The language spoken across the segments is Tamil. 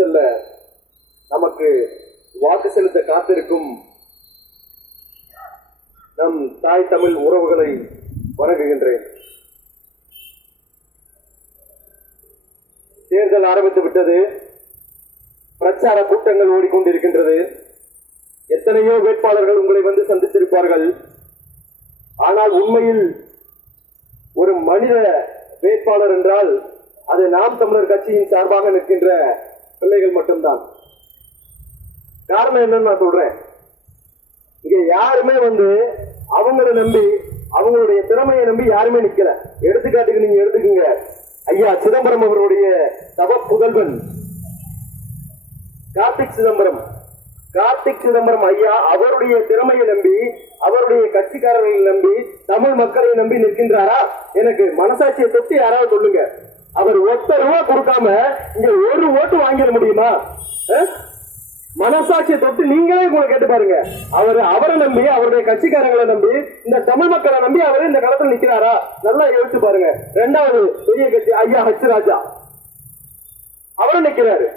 செல்ல நமக்கு வாக்கு செலுத்த காத்திருக்கும் நம் தாய் தமிழ் உறவுகளை வணங்குகின்றேன். தேர்தல் ஆரம்பித்து விட்டது. பிரச்சார கூட்டங்கள் ஓடிக்கொண்டிருக்கின்றது. எத்தனையோ வேட்பாளர்கள் உங்களை வந்து சந்தித்திருப்பார்கள். ஆனால் உண்மையில் ஒரு மனித வேட்பாளர் என்றால் அது நாம் தமிழர் கட்சியின் சார்பாக நிற்கின்ற பிள்ளைகள் மட்டும்தான். காரணம் என்னன்னு நான் சொல்றேன். இங்க யாருமே வந்து அவங்களை நம்பி அவங்களுடைய திறமையை நம்பி யாருமே நிக்கல. எடுத்துக்காட்டுக்கு நீங்க எடுத்துக்கங்க, ஐயா சிதம்பரம் அவருடைய தவ புதல்வன் கார்த்திக் சிதம்பரம் ஐயா அவருடைய திறமையை நம்பி அவருடைய கட்சிக்காரர்களை நம்பி தமிழ் மக்களை நம்பி நிற்கின்றாரா? எனக்கு மனசாட்சியை தொட்டு யாராவது சொல்லுங்க. அவர் ₹1 கொடுக்காம இங்க ஒரு ஓட்டு வாங்கிட முடியுமா? மனசாட்சியை தொட்டு நீங்களே கூட கேட்டு பாருங்க. அவரை நம்பி அவருடைய கட்சிக்காரங்களை நம்பி இந்த தமிழ் மக்களை நம்பி அவரு இந்த களத்தில் நிற்கிறாரா? நல்லா யோசிச்சு பாருங்க. 2வது பெரிய கட்சி ஐயா ஹச் ராஜா அவரும் நிற்கிறாரு.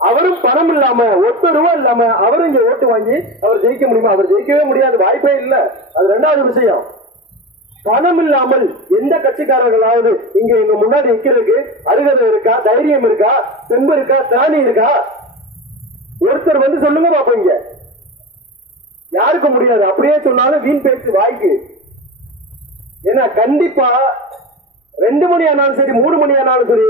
அவரும் பணம் இல்லாம ₹1 இல்லாம அவரும் இங்க ஓட்டு வாங்கி அவர் ஜெயிக்க முடியுமா? அவர் ஜெயிக்கவே முடியாது, வாய்ப்பே இல்லை. அது 2வது விஷயம். பணம் இல்லாமல் எந்த கட்சிக்காரர்களாவது இங்க எங்க முன்னாடி நிக்கிறதுக்கு அருகதை இருக்கா, தைரியம் இருக்கா, தெம்பு இருக்கா, திராணி இருக்கா? ஒருத்தர் வந்து சொல்லுங்க பாப்பீங்க. யாருக்கும் முடியாது. அப்படியே சொன்னாலும் வீண் பேச்சு வாய்க்கு. ஏன்னா கண்டிப்பா 2 மணி ஆனாலும் சரி 3 மணி ஆனாலும் சரி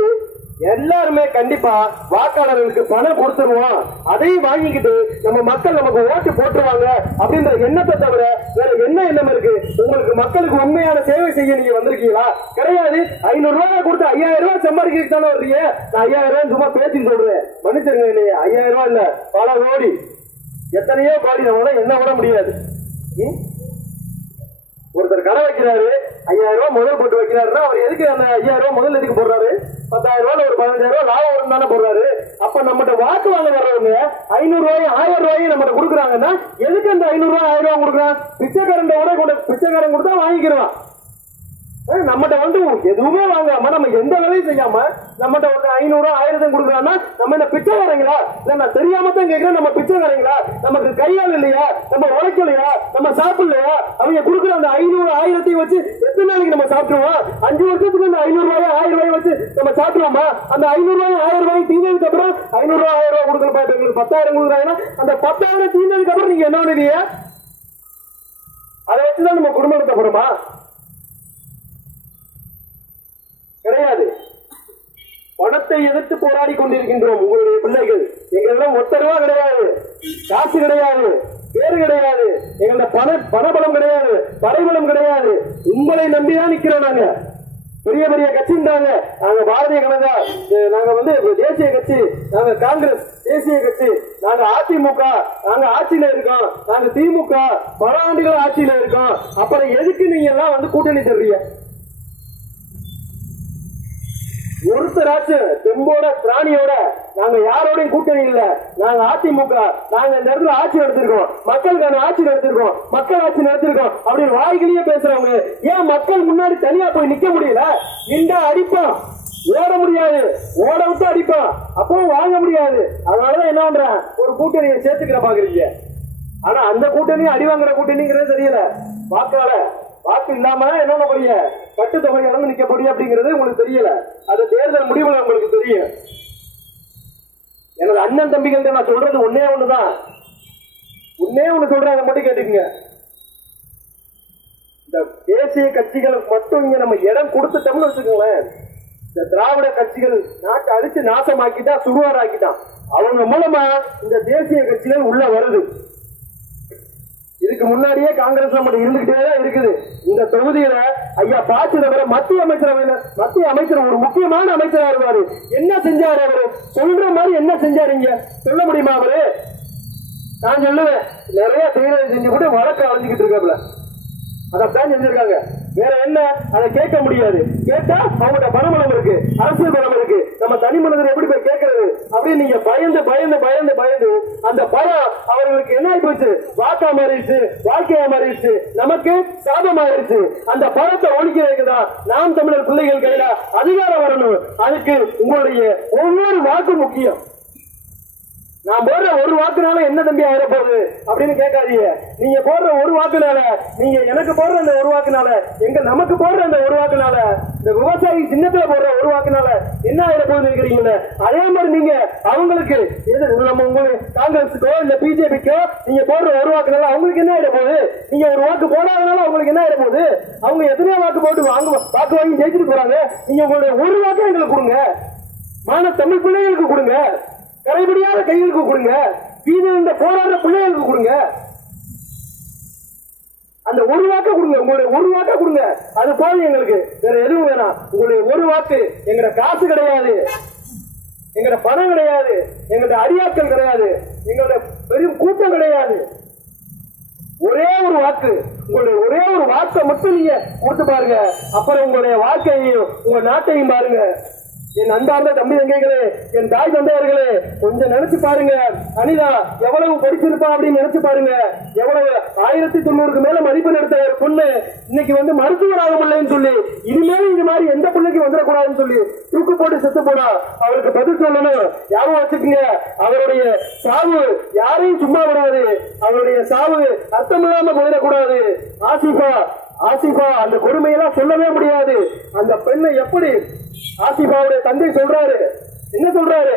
எல்லாருமே கண்டிப்பா வாக்காளர்களுக்கு பணம் கொடுத்துருவோம், அதையும் வாங்கிக்கிட்டு நம்ம மக்கள் நமக்கு ஓட்டு போட்டுருவாங்க அப்படின்ற எண்ணத்தை தவிர வேற என்ன எண்ணம் இருக்கு உங்களுக்கு? மக்களுக்கு உண்மையான சேவை செய்ய நீங்க வந்திருக்கீங்களா? கிடையாது. ₹500 கொடுத்து ₹5000 சம்பாதிக்கிறதுக்கு வர்றீங்க. நான் ₹5000 சும்மா பேசி சொல்றேன், மன்னிச்சிருங்க. இல்லையா ₹5000 இல்ல, பல கோடி, எத்தனையோ கோடி நம்மளால என்ன விட முடியாது. ஒருத்தர் கடை வைக்கிறாரு, ₹5000 முதல் போட்டு வைக்கிறாருன்னா அவர் எதுக்கு அந்த ₹5000 முதல் எதுக்கு போடுறாரு? ₹10,000 ஒரு ₹15,000 லாபம் வரும் தானே போடுறாரு. அப்ப நம்மகிட்ட வாக்கு வாங்க வர்றவங்க ₹500 ₹1000 நம்மகிட்ட கொடுக்குறாங்கன்னா எதுக்கு அந்த ₹500 ₹1000 கொடுக்குறான்? பிச்சைக்காரன் கொடுத்தா வாங்கிக்கிறான். நம்மகிட்ட வந்து எதுவுமே வாங்காம நம்ம எந்த வேலையும் செய்யாம நம்மகிட்ட வந்து ₹500 1000 கொடுக்குறான்னா நம்ம என்ன பிச்சைக்காரங்களா? இல்ல நான் தெரியாம தான் கேட்கிறேன், நம்ம பிச்சைக்காரங்களா? நமக்கு கையால் இல்லையா? நம்ம உழைக்கலையா? நம்ம சாப்பிடலையா? அவங்க கொடுக்குற அந்த ₹500 1000 வச்சு எத்தனை நாளைக்கு நம்ம சாப்பிடுவோம்? 5 வருஷத்துக்கு அந்த ₹500 1000 வச்சு நம்ம சாப்பிடுவோமா? அந்த ₹500 1000 தீர்ந்ததுக்கு அப்புறம் ₹500 1000 கொடுக்குற எங்களுக்கு 10,000 கொடுக்குறாங்கன்னா அந்த 10,000 தீர்ந்ததுக்கு அப்புறம் நீங்க என்ன பண்ணுவீங்க? அதை வச்சுதான் நம்ம குடும்பம் நடத்த போறோமா? கிடையாது. பணத்தை எதிர்த்து போராடி கொண்டிருக்கின்றோம். உங்களுடைய பிள்ளைகள் எங்களிடம் ₹1 கிடையாது, காசு கிடையாது, பேரு கிடையாது, எங்களோட பணபலம் கிடையாது, படைபலம் கிடையாது. உங்களை நம்பிதான் நிக்கிறோம். நாங்க பெரிய பெரிய கட்சின்றாங்க. நாங்க பாரதிய ஜனதா, நாங்க வந்து தேசிய கட்சி, நாங்க காங்கிரஸ் தேசிய கட்சி, நாங்க அதிமுக, நாங்க ஆட்சியில இருக்கோம், நாங்க திமுக பல ஆண்டுகள் ஆட்சியில இருக்கோம். அப்புறம் எதுக்கு நீங்க எல்லாம் வந்து கூட்டணி தர்றீங்க? ஒருத்தராச்சு தெம்போட திராணியோட நாங்க யாரோடையும் கூட்டணி இல்ல, நாங்க அதிமுக, நாங்க இந்த இடத்துல ஆட்சி நடத்திருக்கோம், மக்களுக்கான ஆட்சி நடத்திருக்கோம், மக்கள் ஆட்சி நடத்திருக்கோம் அப்படின்னு வாய்களையே பேசுறவங்க ஏன் மக்கள் முன்னாடி தனியா போய் நிக்க முடியல? நின்றா அடிப்பான், ஓட முடியாது, ஓட விட்டு அடிப்பான், அப்பவும் வாங்க முடியாது. அதனாலதான் என்ன பண்றேன், ஒரு கூட்டணியை சேர்த்துக்கிற பாக்குறீங்க. ஆனா அந்த கூட்டணி அடி வாங்குற கூட்டணிங்கிறது தெரியல. வாக்கு இல்லாம என்ன போறீங்க, கட்டுத்தொகை இறந்து நிக்க போறீங்க அப்படிங்கிறது உங்களுக்கு தெரியல. அது தேர்தல் முடிவுல உங்களுக்கு தெரியும். எனது அண்ணன் தம்பிகள்கிட்ட நான் சொல்றது ஒன்னே ஒண்ணுதான், ஒன்னே ஒண்ணு சொல்றேன், அதை மட்டும் கேட்டுக்குங்க. இந்த தேசிய கட்சிகளுக்கு மட்டும் இங்க நம்ம இடம் கொடுத்துட்டோம்னு வச்சுக்கோங்களேன், இந்த திராவிட கட்சிகள் நாட்டை அழிச்சு நாசமாக்கிட்டா, சுடுவாராக்கிட்டான். அவங்க மூலமா இந்த தேசிய கட்சிகள் உள்ள வருது. இதுக்கு முன்னாடியே காங்கிரஸ் நம்ம இருந்துகிட்டே தான் இருக்குது. இந்த தொகுதியில ஐயா பாச்சிதவர மத்திய அமைச்சர் ஒரு முக்கியமான அமைச்சரா இருவாரு. என்ன செஞ்சாரு அவரு? சொல்ற மாதிரி என்ன செஞ்சாருங்க சொல்ல முடியுமா அவரு? நான் சொல்லுவேன், நிறைய செயலை செஞ்சு கூட வழக்கு அடைஞ்சுக்கிட்டு இருக்காப்ல. அதான் செஞ்சிருக்காங்க. வேற என்ன? அதை கேட்க முடியாது. கேட்டா அவங்கள்ட்ட பணபலம் இருக்கு, அரசியல் பலம் இருக்கு, நம்ம தனி மனிதர் எப்படி போய் கேட்கறது அப்படின்னு நீங்க பயந்து பயந்து பயந்து பயந்து அந்த பணம் அவர்களுக்கு என்ன ஆகி போச்சு? வாக்கா மாறிடுச்சு, வாழ்க்கையா மாறிடுச்சு, நமக்கு சாபமாயிருச்சு. அந்த பணத்தை ஒழிக்கிறதுக்குதான் நாம் தமிழர் பிள்ளைகள் கையில அதிகாரம் வரணும். அதுக்கு உங்களுடைய ஒவ்வொரு வாக்கும் முக்கியம். நான் போடுற ஒரு வாக்குனால என்ன தம்பி ஆயிர போகுது அப்படின்னு கேட்காதீங்க. நீங்க போடுற ஒரு வாக்குனால, நீங்க எனக்கு போடுற அந்த ஒரு வாக்குனால, நமக்கு போடுற அந்த ஒரு வாக்குனால, இந்த விவசாயி சின்னத்துல போடுற ஒரு வாக்குனால என்ன ஆயிர போகுது இருக்கிறீங்க. அதே மாதிரி நீங்க அவங்களுக்கு நம்ம உங்களுக்கு காங்கிரஸுக்கோ இல்ல பிஜேபிக்கோ நீங்க போடுற ஒரு வாக்குனால அவங்களுக்கு என்ன ஆயிட போகுது? நீங்க ஒரு வாக்கு போடாதனால அவங்களுக்கு என்ன ஆயிட போகுது? அவங்க எத்தனையோ வாக்கு போட்டு வாக்கு வாங்கி ஜெயிச்சுட்டு போறாங்க. நீங்க உங்களுடைய ஒரு வாக்கு எங்களுக்கு கொடுங்க, மான தமிழ் பிள்ளைகளுக்கு கொடுங்க, கரைபடியாத கைகளுக்கு கொடுங்க, இந்த போராடுற பிள்ளைகளுக்கு கொடுங்க. அந்த ஒரு வாக்க கொடுங்க, உங்களுடைய ஒரு வாக்க கொடுங்க. அது போதும் எங்களுக்கு, வேற எதுவும் வேணாம். உங்களுடைய ஒரு வாக்கு. எங்கட காசு கிடையாது, எங்கட பணம் கிடையாது, எங்கட அடியாட்கள் கிடையாது, எங்களுடைய பெரும் கூட்டம் கிடையாது. ஒரே ஒரு வாக்கு, உங்களுடைய ஒரே ஒரு வாக்கை மட்டும் நீங்க கொடுத்து பாருங்க. அப்புறம் உங்களுடைய வாழ்க்கையையும் உங்க நாட்டையும் பாருங்க. என் அன்பார்ந்த தம்பி தங்கைகளே, என் தாய் தந்தையர்களே, கொஞ்சம் நினைச்சு பாருங்க. அனிதா எவ்வளவு படிச்சிருப்பா அப்படின்னு நினைச்சு பாருங்க. எவ்வளவு 1900க்கு மேல மதிப்பெண் எடுத்த ஒரு பொண்ணு இன்னைக்கு மருத்துவர் ஆக முடியலன்னு சொல்லி, இனிமேலும் இது மாதிரி எந்த பிள்ளைக்கு வந்துடக்கூடாதுன்னு சொல்லி தூக்கு போட்டு செத்து போனா அவருக்கு பதில் சொல்லணும். யாரும் வச்சுக்கீங்க, அவருடைய சாவு யாரையும் சும்மா விடாது. அவருடைய சாவு அர்த்தமில்லாம போயிடக்கூடாது. ஆசிஃபா அந்த கொடுமையெல்லாம் சொல்லவே முடியாது. அந்த பெண்ணை எப்படி ஆசிஃபாவுடைய தந்தை சொல்றாரு, என்ன சொல்றாரு?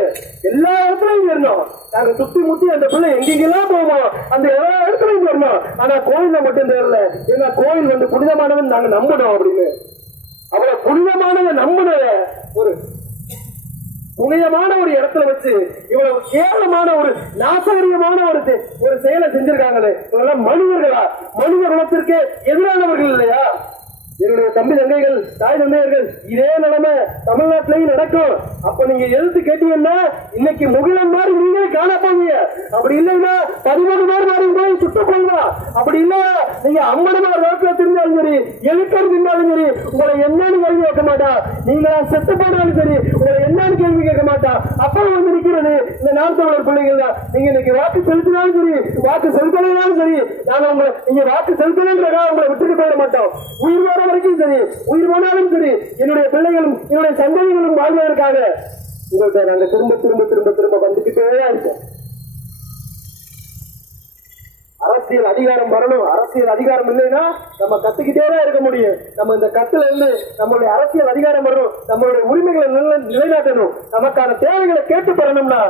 எல்லா இடத்துலயும் வரணும், நாங்க சுத்தி முத்தி அந்த பிள்ளை எங்கெங்கெல்லாம் போவோம், அந்த எல்லா இடத்துலயும் வரணும். ஆனா கோயில மட்டும் தெரியல. ஏன்னா கோயில் புனிதமானவன் நாங்க நம்பணும் அப்படின்னு. அவளை புனிதமானதை நம்பின ஒரு புனிதமான ஒரு இடத்துல வச்சு இவ்வளவு கேவலமான ஒரு நாசகரியமான ஒரு செயலை செஞ்சிருக்காங்களே. இவெல்லாம் மனிதர்களா? மனித குலத்திற்கு எதிரானவர்கள் இல்லையா? என்னுடைய தம்பி தங்கைகள், தாய் தந்தையர்கள், இதே நிலைமை தமிழ்நாட்டிலையும் நடக்கும். அப்ப நீங்க எதிர்த்து கேட்டீங்கன்னா இன்னைக்கு முகிலன் மாதிரி நீங்களே காணப்பாங்க. அப்படி இல்லைன்னா 13 மாதிரி போய் சுட்டுக் கொள்வா. அப்படி இல்ல நீங்க 50 ரோட்ல திருந்தாலும் சரி, எழுக்கர் திருந்தாலும் சரி, உங்களை என்னன்னு கேள்வி கேட்க மாட்டா. நீங்க செத்து போனாலும் சரி, உங்களை என்னன்னு கேள்வி கேட்க மாட்டா. அப்புறம் நிற்கிறது இந்த நார்த்தவளர் பிள்ளைகள் தான். நீங்க இன்னைக்கு வாக்கு செலுத்தினாலும் சரி, வாக்கு செலுத்தினாலும் சரி, நாங்க உங்களை நீங்க வாக்கு செலுத்தினாலும் உங்களை விட்டுட்டு போயிட மாட்டோம். உயிர் வரைக்கும் சரி, உயிர் போனாலும் சரி, என்னுடைய பிள்ளைகளும் என்னுடைய சந்ததிகளும் வாழ்வதற்காக உங்கள்கிட்ட நாங்க திரும்ப திரும்ப திரும்ப திரும்ப வந்துகிட்டே இருக்கோம். அரசியல் அதிகாரம் வரணும். அரசியல் அதிகாரம் இல்லைன்னா நம்ம கத்துக்கிட்டே தான் இருக்க முடியும். நம்ம இந்த கத்துல இருந்து நம்மளுடைய அரசியல் அதிகாரம் வரணும். நம்மளுடைய உரிமைகளை நிலைநாட்டணும். நமக்கான தேவைகளை கேட்டு பெறணும்னா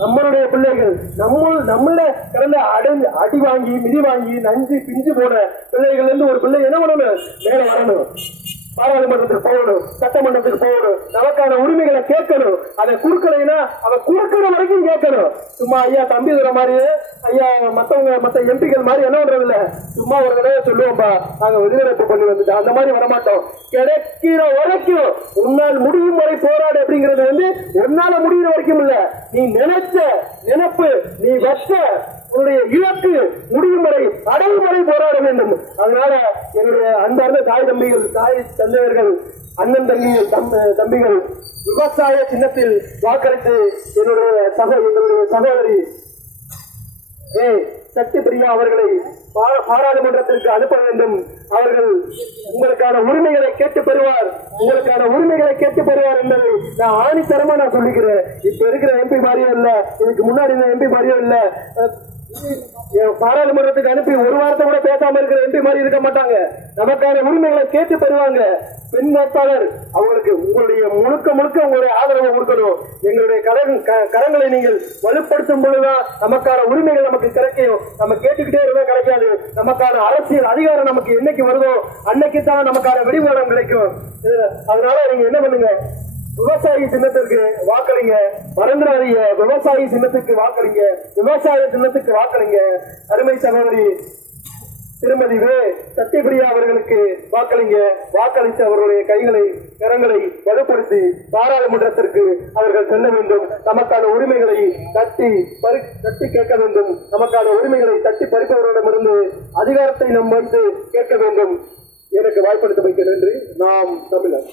நம்மளுடைய பிள்ளைகள் நம்மள கடந்த அடி வாங்கி மிதி வாங்கி நஞ்சு பிஞ்சு போன பிள்ளைகள் இருந்து ஒரு பிள்ளை என்ன பண்ணணும்? மேல வரணும், பாராளுமன்றத்துக்கு போகணும், சட்டமன்றத்துக்கு போகணும், நமக்கான உரிமைகளை கேட்கணும். அதை குறுக்கலைன்னா அவன் குறுக்கிற வரைக்கும் கேட்கணும். சும்மா ஐயா தம்பி தர மாதிரி ஐயா மத்த எம்பிக்கள் மாதிரி என்ன பண்றது இல்ல, சும்மா ஒரு தடவை சொல்லுவோம்பா நாங்க வெளிநடப்பு பண்ணி வந்துட்டோம், அந்த மாதிரி வரமாட்டோம். கிடைக்கிற வரைக்கும் உன்னால் முடியும் வரை போராடு. அப்படிங்கிறது உன்னால முடிகிற வரைக்கும் இல்ல, நீ நினைச்ச நினைப்பு, நீ வச்ச உன்னுடைய இலக்கு முடியும் வரை அடையும் வரை போராட வேண்டும். அதனால என்னுடைய அன்பார்ந்த தாய் தம்பிகள், தாய் தந்தையர்கள், அண்ணன் தம்பிகள் விவசாய சின்னத்தில் வாக்களித்து என்னுடைய சகோதரி சக்தி பிரியா அவர்களை பாராளுமன்றத்திற்கு அனுப்ப வேண்டும். அவர்கள் உங்களுக்கான உரிமைகளை கேட்டு பெறுவார், உங்களுக்கான உரிமைகளை கேட்டு பெறுவார் என்பதை நான் ஆணித்தரமா நான் சொல்லிக்கிறேன். இப்ப இருக்கிற எம்பி மாதிரியும் இல்ல, இதுக்கு முன்னாடி இருந்த எம்பி மாதிரியும் இல்ல. பாராளுமன்றத்துக்கு அனுப்பி ஒரு வாரத்தை கூட பேசாம இருக்கிற எம்பி மாதிரி இருக்க மாட்டாங்க. நமக்கான உரிமைகளை கேட்டு பெறுவாங்க. பெண் வேட்பாளர் அவங்களுக்கு உங்களுடைய முழுக்க உங்களுடைய ஆதரவை கொடுக்கணும். எங்களுடைய கரங்களை நீங்கள் வலுப்படுத்தும் பொழுதுதான் நமக்கான உரிமைகள் நமக்கு கிடைக்கும். நம்ம கேட்டுக்கிட்டே இருந்தா கிடைக்காது. நமக்கான அரசியல் அதிகாரம் நமக்கு என்னைக்கு வருதோ அன்னைக்கு தான் நமக்கான வெடிவாரம் கிடைக்கும். அதனால நீங்க என்ன பண்ணுங்க, விவசாயி சின்னத்திற்கு வாக்களிங்க, மறந்துடாதீங்க. விவசாயி சின்னத்துக்கு வாக்களிங்க, விவசாய சின்னத்துக்கு வாக்களிங்க. அருமை சகோதரி திருமதி சத்யபிரியா அவர்களுக்கு வாக்களிங்க. வாக்களித்து அவருடைய கரங்களை வலுப்படுத்தி பாராளுமன்றத்திற்கு அவர்கள் செல்ல வேண்டும். நமக்கான உரிமைகளை தட்டி கேட்க வேண்டும். நமக்கான உரிமைகளை தட்டி பறிப்பவர்களிடமிருந்து அதிகாரத்தை நாம் வைத்து கேட்க வேண்டும். எனக்கு வாய்ப்பளித்தமைக்கு நன்றி. நாம் தமிழர்.